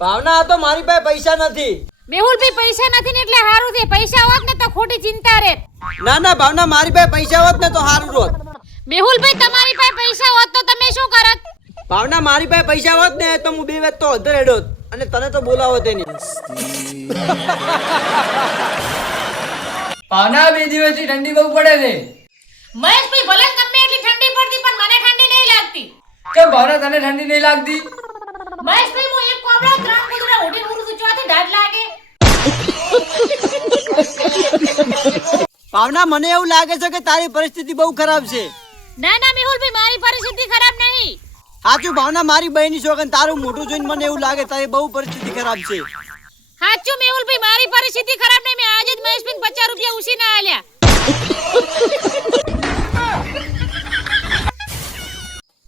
ભાવના તો મારી પાસે પૈસા નથી. મેહુલભાઈ પૈસા નથી ને એટલે હારું છે. પૈસા હોત ને તો ખોટી ચિંતા રહેત. ના ના ભાવના, મારી પાસે પૈસા હોત ને તો સારું રોત. મેહુલભાઈ તમારી પાસે પૈસા હોત તો તમે શું કરત? ભાવના મારી પાસે પૈસા હોત ને તો હું 2 વેત તો અધર હેડોત અને તને તો બોલાવો તેની. ભાવના 2 દિવસથી ઠંડી બહુ પડે છે. મહેશભાઈ ભલે ગમે એટલી ઠંડી પડતી પણ મને ઠંડી નહીં લાગતી. કેમ ભાવના તને ઠંડી નહીં લાગતી? મહેશભાઈ હું એક કોબળો 3 કુદરા ઉડી મુરું સુચવાથી ડાઢ લાગે. ભાવના મને એવું લાગે છે કે તારી પરિસ્થિતિ બહુ ખરાબ છે. ના ના મેહુલભાઈ મારી પરિસ્થિતિ ખરાબ નહીં. સાચું ભાવના, મારી બહેની છોકન તારું મોઢું જોઈને મને એવું લાગે તારી બહુ પરિસ્થિતિ ખરાબ છે. સાચું મેહુલભાઈ મારી પરિસ્થિતિ ખરાબ નહીં. મેં આજે જ મહેશભાઈને 50 રૂપિયા ઉછીના આલ્યા.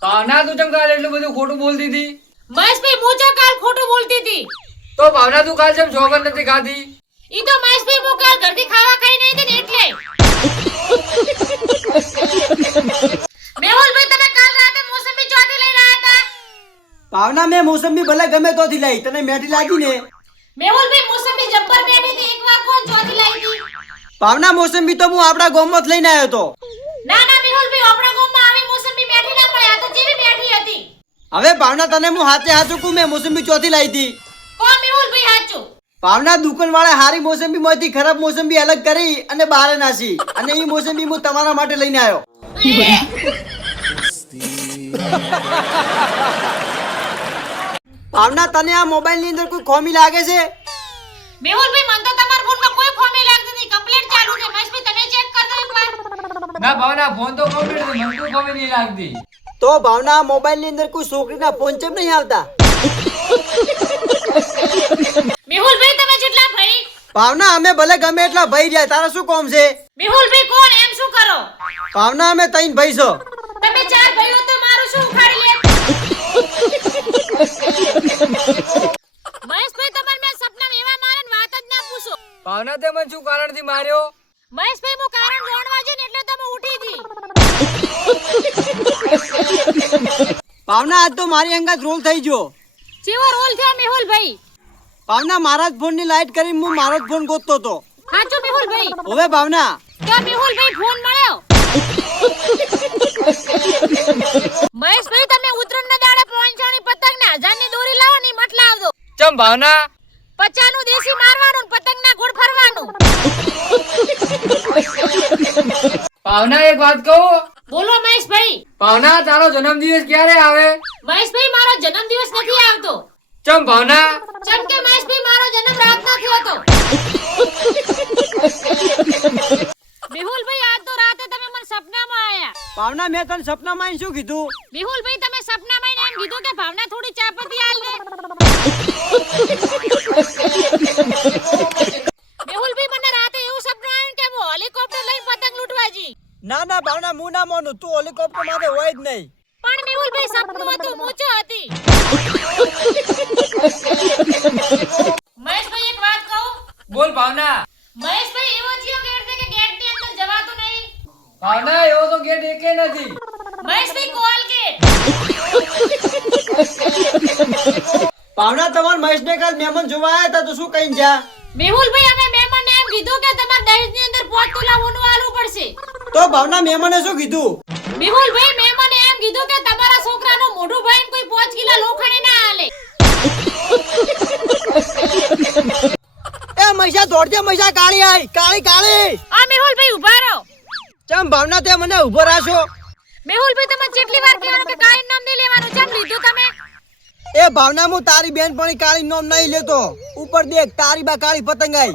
ભાવના તું ચમ કાલ એટલું બધું ખોટું બોલતી હતી? મહેશભાઈ હું જો કાલ ખોટું બોલતી હતી. તો ભાવના તું કાલ ચમ જોગર નથી ખાધી? ઈ તો મહેશભાઈ હું કાલ ઘરથી ખાવા ખાઈ નહીં હતી ને એટલે. મેહુલભાઈ તમે કાલ રાતે મોસંબી ચોથી લઈને આયા હતા. ભાવના મેં મોસંબી ભલે ગમે તોથી લઈ, તને મેઠી લાગી ને? મેહુલભાઈ મોસંબી જબ્બર બેઠી હતી. એકવાર કોણ ચોથી લાવી હતી? ભાવના મોસંબી તો હું આપણા ગામમાં જ લઈને આવ્યો હતો. ના ના મેહુલભાઈ આપણા ગામમાં આવી મોસંબી બેઠી ના મળે. આ તો જેવી બેઠી હતી. હવે ભાવના તને હું હાથે હાથું કહું, મેં મોસંબી ચોથી લાવી હતી. કોણ મેહુલભાઈ સાચું? ભાવના દુકાન વાળા હારી મોસંબી માંથી ખરાબ મોસંબી અલગ કરી અને બહાર નાસી અને એ મોસંબી હું તમારા માટે લઈને આવ્યો. ભાવના તને આ મોબાઈલ ની અંદર કોઈ ખોમી લાગે છે? મેહુલભાઈ મને તો તમારા ફોનમાં કોઈ ખોમી લાગતી નથી. કમ્પ્લીટ ચાલુ છે. મહેશભાઈ તમે ચેક કરજો એકવાર. ના ભાવના ફોન તો કમ્પ્લીટ છે, મને કોઈ ખબર નહીં લાગતી. તો ભાવના આ મોબાઈલ ની અંદર કોઈ છોકરીના ફોન ચેમ નહીં આવતા? મેહુલભાઈ તમે જેટલા ભાઈ ભાવના અમે ભલે ગમે એટલા ભાઈ રહ્યા, તારા શું કોમ છે? મેહુલભાઈ કોણ એમ શું કરો? ભાવના અમે 3 ભાઈ છો. તમે 4 ભાઈઓ તો મારું શું ઉખાડી લે? મહેશભાઈ તમારે મેં સપનામાં એવા મારે ને વાત જ ના પૂછો. ભાવના તે મને શું કારણથી માર્યો? મહેશભાઈ હું કારણ જાણવા જો ને એટલે તમે ઉઠી જી. ભાવના આજ તો મારી અંગાત રોલ થઈ ગયો. ચેવો રોલ થયો મેહુલભાઈ? ભાવના મારા જ ફોન ની લાઈટ કરી હું મારો જ ફોન ગોતતો હતો. સાચો મેહુલભાઈ? હવે ભાવના તો મેહુલભાઈ ફોન મળ્યો. મહેશભાઈ તમે ઉત્તરાયણના દાડે 500 ની પતંગ ને 1000 ની દોરી લાવો ની મત લાવજો. ચમ ભાવના? 50 નું દેશી મારવાનું ને પતંગ ના ગોળ ફરવાનું. ભાવના એક વાત કહું? બોલો મહેશભાઈ. ભાવના તારો જન્મદિવસ ક્યારે આવે? મહેશભાઈ મારો જન્મદિવસ નથી આવતો. ચમ ભાવના? જેમ કે મહેશભાઈ મારો જન્મ રાતનો થયો હતો. મેહુલભાઈ આજ તો રાતે તમે મને સપનામાં આયા. ભાવના મેં તને સપનામાં શું કીધું? મેહુલભાઈ તમે સપનામાં એમ કીધું કે ભાવના થોડી ચાપતી આલ દે. મેહુલભાઈ મને રાતે એવું સપનું આવ્યું કે હું હેલિકોપ્ટર લઈને પતંગ લૂંટવા જી. ના ના ભાવના હું ના માનું, તું હેલિકોપ્ટર માટે હોય જ નહીં. પણ મેહુલભાઈ સપનું હતું મૂચો હતી. મહેશભાઈ એક વાત કહું? બોલ ભાવના. મહેશભાઈ એવો થયો કે ગેટ ની અંદર જવાતું નહીં. ભાવના એવો તો ગેટ એકે નથી. મહેશભાઈ કોલ ગેટ. ભાવના તમાર મહેશને કાલ મહેમાન જોવા આવ્યા હતા તો શું કહીને જા? મેહુલભાઈ અમે મહેમાનને એમ કીધું કે તમાર દહેજ ની અંદર 5 તોલા સોનું આલવું પડશે. તો ભાવના મહેમાને શું કીધું? મેહુલભાઈ મહેમાને એમ કીધું કે તમારા છોકરાનું મોઢું ભાઈને કોઈ 5 કિલો લોખંડ ના આલે. એ મૈસા દોડજે, મૈસા કાળી આઈ, કાળી કાળી. આ મેહુલભાઈ ઊભા રહો. ચમ ભાવના તે મને ઊભો રાખ્યો? મેહુલભાઈ તમે કેટલી વાર કહેવાનું કે કાળી નામ નહીં લેવાનું, ચમ લીધું તમે? એ ભાવના હું તારી બેનપણી કાળી નામ નહીં લેતો. ઉપર દેખ તારી બા કાળી પતંગ આઈ.